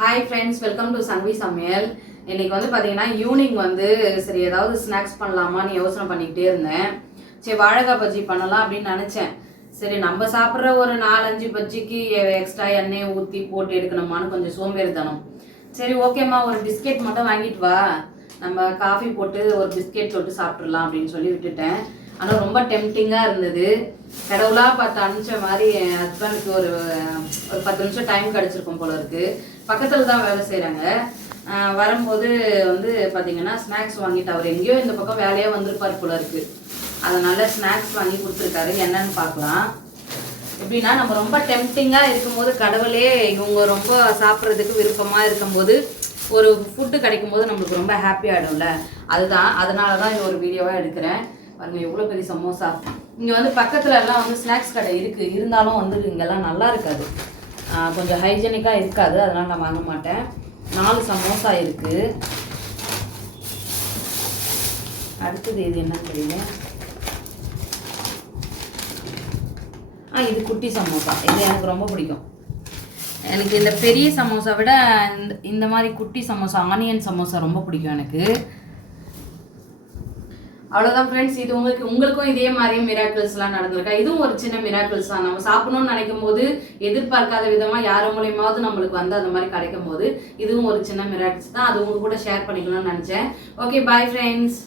Hi friends welcome to Sanvi சமையல் இன்னைக்கு வந்து பார்த்தீங்கன்னா ஈவினிங் வந்து சரி ஏதாவது ஸ்நாக்ஸ் பண்ணலாமான்னு யோசனை பண்ணிக்கிட்டே இருந்தேன். சரி வாழைக்காய் பஜ்ஜி பண்ணலாம் அப்படின்னு நினச்சேன். சரி நம்ம சாப்பிட்ற ஒரு நாலஞ்சு பஜ்ஜிக்கு எக்ஸ்ட்ரா எண்ணெய் ஊற்றி போட்டு எடுக்கணுமான்னு கொஞ்சம் சோம்பேறித்தனம் சரி ஓகேம்மா ஒரு பிஸ்கெட் மட்டும் வாங்கிட்டு வா. நம்ம காஃபி போட்டு ஒரு பிஸ்கெட் தொட்டு சாப்பிட்றலாம் அப்படின்னு சொல்லி விட்டுட்டேன். ஆனால் ரொம்ப டெம்டிங்காக இருந்தது. கடவுளாக பார்த்து அனுப்பிச்ச மாதிரி என் ஹஸ்பண்டுக்கு ஒரு ஒரு பத்து நிமிஷம் டைம் கிடச்சிருக்கும் போல இருக்கு. பக்கத்தில் தான் வேலை செய்கிறாங்க வரும்போது வந்து பார்த்தீங்கன்னா ஸ்நாக்ஸ் வாங்கிட்டு அவர் எங்கேயோ இந்த பக்கம் வேலையாக வந்திருப்பார் போல இருக்கு. அதனால ஸ்நாக்ஸ் வாங்கி கொடுத்துருக்காரு. என்னன்னு பார்க்கலாம். எப்படின்னா நம்ம ரொம்ப டெம்டிங்காக இருக்கும்போது கடவுளே இவங்க ரொம்ப சாப்பிட்றதுக்கு விருப்பமாக இருக்கும்போது ஒரு ஃபுட்டு கிடைக்கும் போது நம்மளுக்கு ரொம்ப ஹாப்பி ஆகிடும்ல அதுதான். அதனால தான் இது ஒரு வீடியோவாக எடுக்கிறேன். பாருங்க எவ்வளோ பெரிய சமோசா. இங்கே வந்து பக்கத்தில் எல்லாம் வந்து ஸ்நாக்ஸ் கடை இருக்குது இருந்தாலும் வந்து இங்கெல்லாம் நல்லா இருக்காது. கொஞ்சம் ஹைஜெனிக்காக இருக்காது. அதனால் நான் வாங்க மாட்டேன். நாலு சமோசா இருக்குது அடுத்தது இது என்னன்னு தெரியல. ஆ இது குட்டி சமோசா. இது எனக்கு ரொம்ப பிடிக்கும். எனக்கு இந்த பெரிய சமோசா விட இந்த இந்த மாதிரி குட்டி சமோசா ஆனியன் சமோசா ரொம்ப பிடிக்கும் எனக்கு. அவ்வளோதான் ஃப்ரெண்ட்ஸ் இது உங்களுக்கு உங்களுக்கும் இதே மாதிரியே மிராக்கிள்ஸ்லாம் நடந்திருக்கா? இதுவும் ஒரு சின்ன மிராக்கிள்ஸ் தான். நம்ம சாப்பிடணும்னு நினைக்கும் போது எதிர்பார்க்காத விதமாக யார் மூலியமாவது நம்மளுக்கு வந்து அந்த மாதிரி கிடைக்கும் போது இதுவும் ஒரு சின்ன மிராக்கிள்ஸ் தான். அது உங்க கூட ஷேர் பண்ணிக்கணும்னு நினச்சேன். Okay bye friends